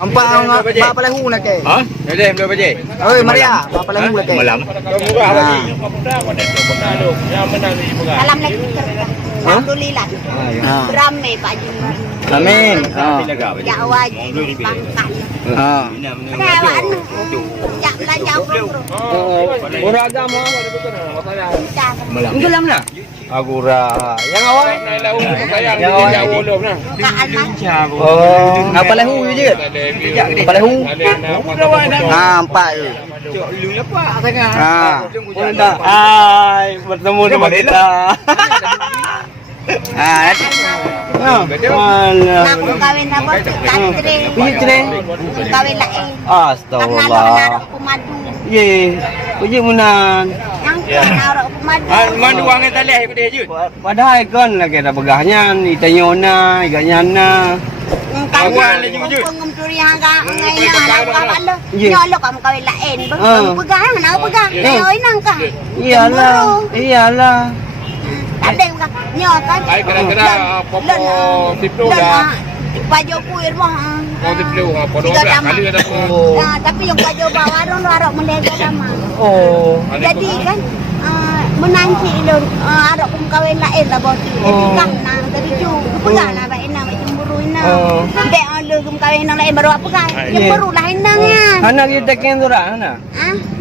Nampak apa lahu nak ke? Ha? Ada belum baje? Oi, Maria, apa lahu nak ke? Malam. Murah lagi. Yang menang ni murah. Salam lagi. Alhamdulillah. Beramai Pak Haji. Amin. Ya wajib pangkat. Ada awak anu. Jak belajar bro. Orang agama. Malam. Dalam lah. Agura. Yang awak? Yang awak yang ulum lah. Kak Alman. Oh, apa lahu je? Apa lahu? Nampak je. Hai, bertemu dengan kita. Aku kawin apa tu? Kantri. Kawin lain. Astagfirullah. Karena naruh pemadu. Ye, puji menan. Yang naruh pemadu. Mandu wang yang talih aku dia je. Padahal kan lagi ada begahnya, itanyona, iganyana. Kawan lagi wujud. Pengemturi yang ngainya anak apa lo? Nyolo kamu kawin lain. Pegang, nak pegang. Nyoi nangka. Iyalah. Ada yang pegang. Nyota. Ai kena-kena popo tiplu dah. Baju kuir mah. Kau tiplu apa doa kali ada. Tapi yang baju bawah orang arok melega sama. Oh. Jadi kan menanti lo arok pun kawin lain lah bos. Jadi kan nang dari ju. Pegang lah baik nang cemburu ina. Dek lo kum kawin nang lain baru apa kan? Cemburu lah inangnya. Anak kita ken tu rak anak.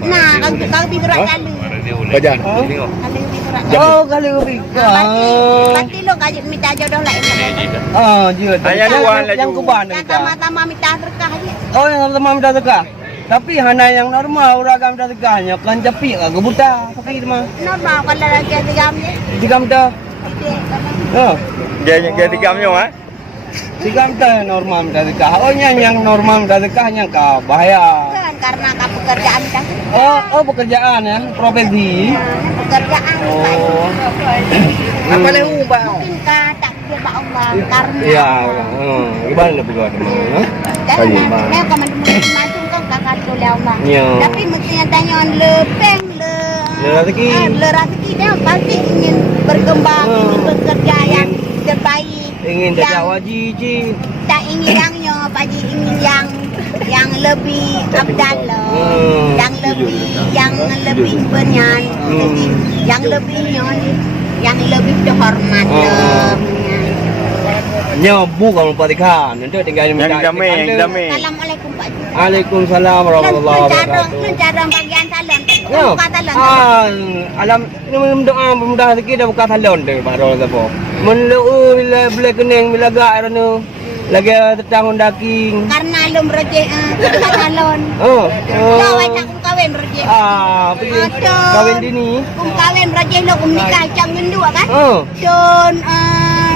Nah, kau tidur kali. Bajan. Oh, kali kopi. Berarti lo kajik minta jodoh lain. Yang kuban Yang tama-tama minta berkah aja. Oh, yang sama-sama minta sedekah. Tapi hana yang normal orang minta sedekahnya kan cepi agak buta pakai mah. Normal kalau lagi ada gamnya. Digam dah. Oh, Dia tigamnya ah. digam dah normal minta sedekah. Oh, yang normal minta sedekahnya kah bahaya. Kan karena kau pekerjaan dah. Oh, pekerjaan ya, profesi. Pekerjaan. Oh. Apa lahu, Pak? Mungkin kah takdir Pak Allah karena. Iya, gimana pekerjaan? Nah, kalau macam kau kakak tu Allah. Tapi mestinya tanya lepeng rezeki. Rezeki dia pasti ingin berkembang, ingin bekerja yang terbaik. Ingin jadi wajib. Tak ingin yang pagi ingin yang lebih abdal, yang lebih benyan, yang lebih terhormat. Nyobu kalau patikan, nanti tinggal Yang damai. Assalamualaikum Pak Ju. Waalaikumsalam warahmatullahi wabarakatuh. Cara bagian talon. Ya. Buka talon. Alam ini doa mudah rezeki dah buka talon tu Pak Rol apa. Menlu bila kening bila gak anu lagi tetanggung daging. Karena lu merejek buka talon. Kau ajak kawin merejek. Kawin dini. Kawin merejek lu nikah jangan dua kan? Don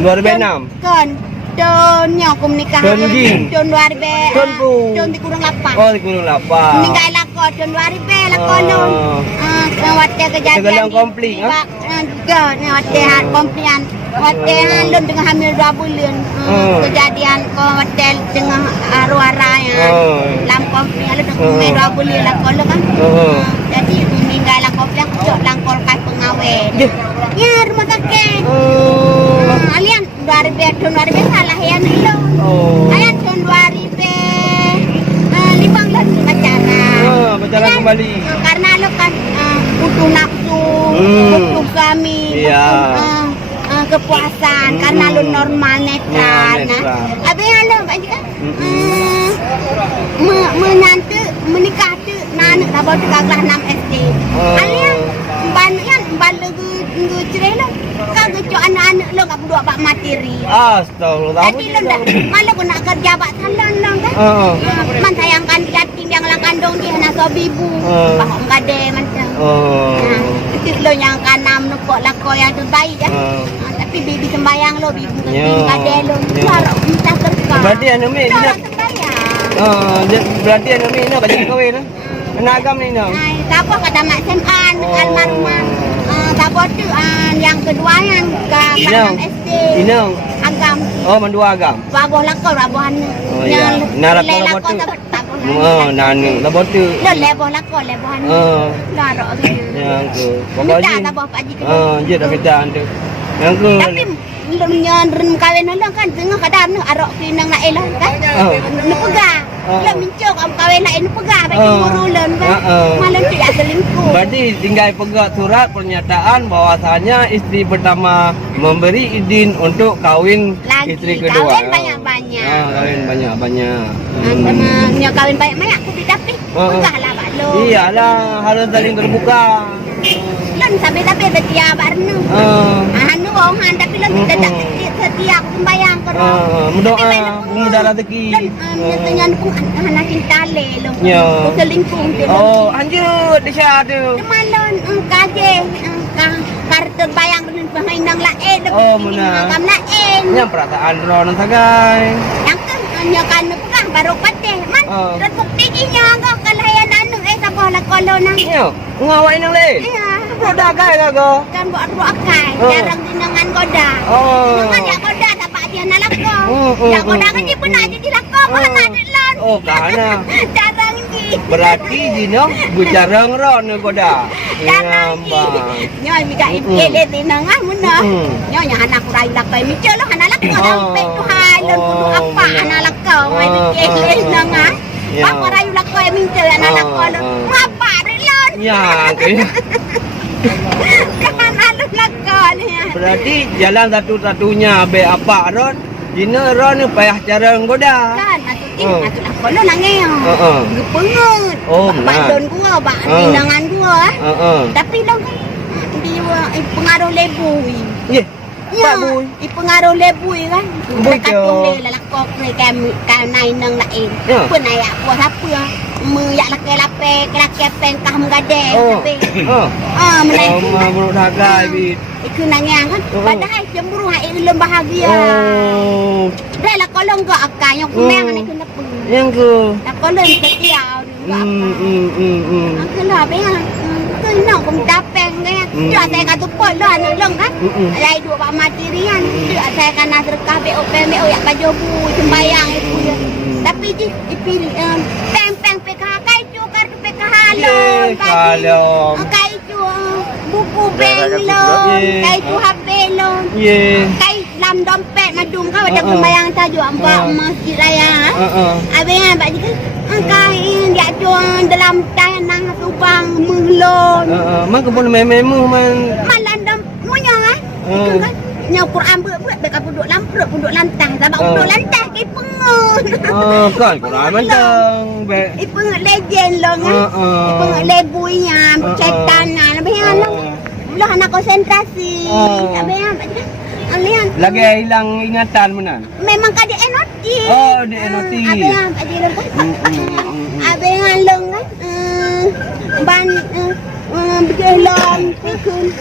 2006. Kan. Donnya aku menikah. Don jing. Don 2000. Don ku. Don dikurang 8. Oh, dikurang 8. Menikah lako don 2000 lako lu. Wate kejadian. Segelang komplit Juga wate komplian. Wate lu dengan hamil 2 bulan. Kejadian ko wate dengan arwah ya. Lam komplit lu dengan 2 bulan lako lu kan. Jadi meninggal lako yang cok langkol kai pengawet. Ya rumah sakit. Alian 2000 salah ya lo. Ayat tahun 2015 pacaran. Pacaran kembali. Karena lo kan butuh nafsu, butuh kami, butuh kepuasan. Karena lo normal netral. Habis lo Pak Jika menantu menikah tu nanak dah tu kagak 6 SD. Alian ban legu cerai lo. Kagak cok anak-anak lo kau berdua bak materi. Astagfirullah. Jadi lo dah malu kau nak kerja bak salon lo kan? Man sayangkan yatim yang lah kandung dia nak suami ibu. Bahok gade macam. Itu lo yang kanam nukok lako yang terbaik ya. Tapi bibi sembayang lo, bibi gade lo. Harap minta terkau. Berarti anu mi nak. Berarti anu mi nak baju kahwin lah. Anak agam ni nak. Siapa kata mak SMA almarhumah. Siapa tu yang kedua yang ke 6 SD. Inang. Agam. Oh, mendua agam. Bagus lakau rabuhan. Oh ya. Nak lapor tu. Nanu lapor tu. Lo leboh lakau lebohan. Larok tu. Yang tu. Minta tak bawa Pak Haji ke. Je dah minta tu. Yang tu. Tapi nyon ren kawin lang kan tengah kadam nu arok pinang na elah kan. Nu pegah. Lah mincok am kawin lain nu pegah bagi guru len kan. Malam tidak selingkuh. Berarti tinggal pegang surat pernyataan bahwasanya istri pertama memberi izin untuk kawin Lagi istri kedua. kawin banyak-banyak. Kawin banyak-banyak. Sama nyo kawin banyak-banyak aku tapi pegah lah Pak Lo. Iyalah, harus saling terbuka. Lan sampai-sampai setia barnu. Anu wong han tapi lan tidak setia aku sembayang karo. Mendoa mudah rezeki. Biasanya pun anak cinta le lo. Ya. Selingkuh tu. Oh, anjut dia tu. Malon kaje kartu bayang dengan pemainang lain. Oh, benar. Kam lain. Yang perasaan ron sagai. Yang kan hanya kan pegang baru pateh. Man, retuk tingginya kau kalayan anu sabar lah kalau nang. Yo, ngawai nang le. Iya. Roda kai kau. Kan buat akai. Jarang dinangan koda. Dinangan ya koda dapat dia nak lakau. Ya koda kan dia pernah jadi lakau mana lon. Oh, kana. Jarang ni. Berarti dino bicara ron koda. Jarang ni. Nyo mika ipele dinangan muna. Nyo nya anak kurai lakau mikir lo anak lakau sampai Tuhan lon kudu apa anak lakau mai mikir dinangan. Pak kurai lakau mikir anak lakau lon. Apa lon? Ya, Jangan alu lakau ni. berarti jalan satu-satunya be apa ron? Dino ron ni payah cara ngoda. Kan masuk lakau lo nangis. Gepengut. Oh, benar. Bandon gua, bak dinangan gua. Tapi lo kan dia pengaruh lebui. Ye. Ya, Pak Bui. pengaruh lebui kan. Bui Katung ke? dia lakok ni kan nai nang lain. Ya. Pun ayak buat apa? Meyak lakai lapek, lakai pengkah mengadeh. Tapi menai Oh, buruk dagai bit. itu nangis kan. Padahal cemburu hai ilmu bahagia. Oh. Dah lah kalau enggak akan yang kumeng ni kena pun. Yang ke. Lah kalau setia enggak apa. Kenapa ya? Kena pun tapeng kan. Dia saya kata pol lah anak long kan. Lai dua pak materian. Dia saya kan nak serkah BO yak bajobu sembayang itu ya. Tapi je dipilih peng PKH kaitu kartu PKH lon. Kalau. Kaitu buku bank lon. Kaitu HP lon. Ye. Kai lam dompet madung kau ada sembayang saja ambak masjid raya. Abang abang je kain dia jual dalam tanah Subang menglon. Mak pun mememu man. Malan dam munya itu kan. Nya Quran buat dekat punduk lampruk punduk lantai sebab punduk lantai ke pengun. Kan Quran mentang. Pengun legend lo kan. Pengun lebuinya setan lah biar lah anak konsentrasi. Abang abang je. Alian Lagi hilang ingatan mana? memang kan dia enoti. Oh, dia enoti. Abang aje long kan. Abang long kan. Ban bergelong pikun.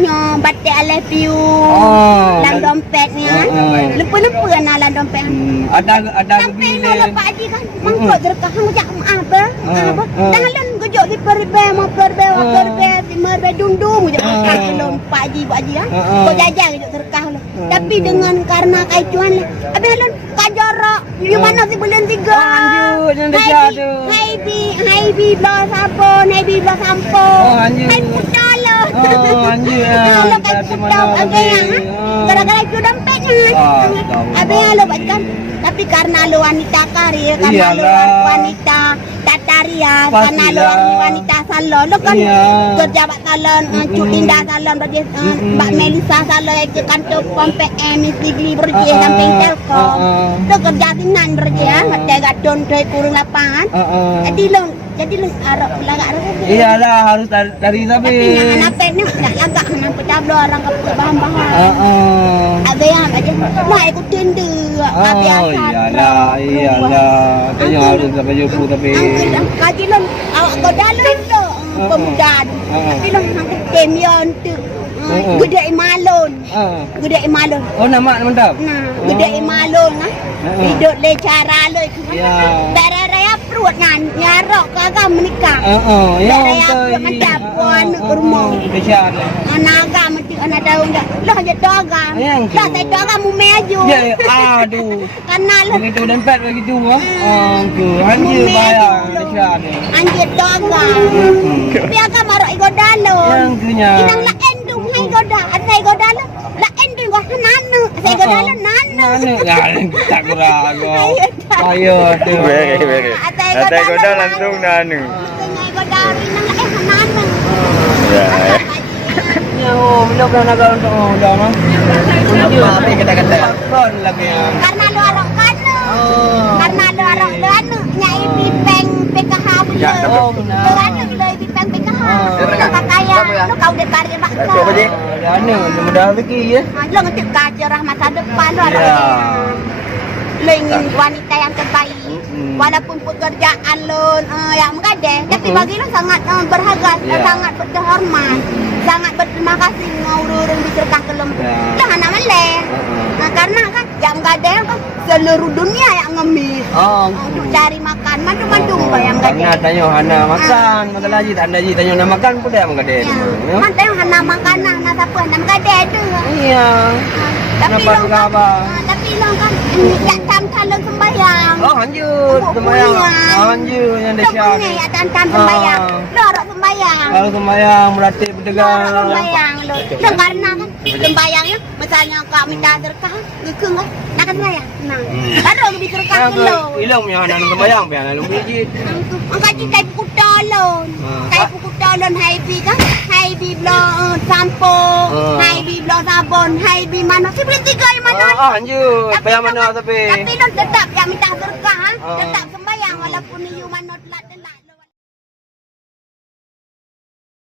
Nyo batik I love you. Dalam dompetnya. Lupa-lupa nak dalam dompet. Ada Sampai nak lepas aje kan. Mangkuk terkah ngajak apa? Dah lan gojok di perbe mau perbe dung je belum pak haji buat haji kau jajan gojok terkah lo. Tapi dengan karena kaicuan le. Habis lan kajarak. Di mana si bulan 3? Anjut yang dekat tu. Hai bi blah sabun, hai bi blah sampo. Hai putah lo. Anjir. Kalau kan putah agak gara-gara itu dompetnya. Habis lo kan. Tapi karena lo wanita karir, karena lo wanita tataria, karena lo wanita salon, lo kan kerja bak salon, Cutinda salon, bagi Mbak Melisa salon, ke kantor pom PM, Sigli berje sampai Telkom. Lo kerja sinan berje, mata gadon dari kurung lapangan. Jadi lo arok lagak arok. Iyalah harus dari Tapi sabi. yang apa ni nak lagak nampak tablo orang ke bahan-bahan. Ada yang aja. Lah ikut tender. Iyalah. Tanya harus sampai jumpa tapi. Kaji lon awak kau dalam lo pemuda. Tapi lon nak kemion tu. Gede malon. Oh nama mantap. Nah, gede malon nah. Hidup le cara lo itu. Bara raya perut nan nyarok kagak menikah. Ya raya perut macam puan rumah. Desian. Anak agak mesti anak tahu enggak. Lo je doga. Lah saya doga mu meju. Ya aduh. Karena lo begitu dompet begitu ke anjir bayar desian. anjir doga. Tapi agak marok igo dalo. Yang punya. Inang la endung hai goda, anai goda la endung go hana Anu tak kurago. Ayo tu. Beri. Atai koda langsung dah anu. Ngai goda rinang hanana. Ya. Ya, belum pernah nak untuk dah mah. Tapi kata-kata. Kon lagi yang. Karena ada orang kana. Karena ada orang anu nyai pipeng PKH Ya, bener. Oh, benar. Anu bilai pipeng PKH. Kakaya lu kau de tarik mak. Apa je? Anu, mudah rezeki ya. Lu ngetik kacerah masa depan lu ada. Ya. Lu ingin wanita yang terbaik. Walaupun pekerjaan lu yang menggadeh, tapi bagi lu sangat berharga, Ya. sangat berhormat, sangat berterima kasih ngururun dicerkah ke lem. Ya. Lu hana meleh. Nah, karena kan yang menggadeh kan seluruh dunia yang ngemis. Oh, Untuk cari makan, madu-madu yang gadeh. Karena tanya Hana makan, makan lagi tak ada lagi tanya nak makan pun dia makan dia. Ya. Mantai yang hana makanan, hana siapa hana menggadeh tu. Iya. Tapi Kenapa lu kan, apa? tapi lu kan ya tam-tam lu sembahyang. Oh, lanjut sembahyang. Oh, lanjut yang Lu dahsyat. punya ya tam-tam sembahyang. Lu orang sembahyang. Kalau sembahyang berarti Lu berdegar. orang sembahyang lu. Lu karena kan sembahyangnya misalnya kau minta berkah, ngekeng kan, nak sembahyang. Nah, baru diberkah lu. Ilmu yang Hana sembahyang biar lu mijit. Angkat kai buku tolon. Kai buku tolon hai bi kan. Hai bi blo sampo, hai bi blo sabun, hai bi mana sih beli tiga yang mana? Oh, lanjut. Payah mana tapi. Tapi lu tetap yang minta berkah, tetap sembahyang walaupun you manut lat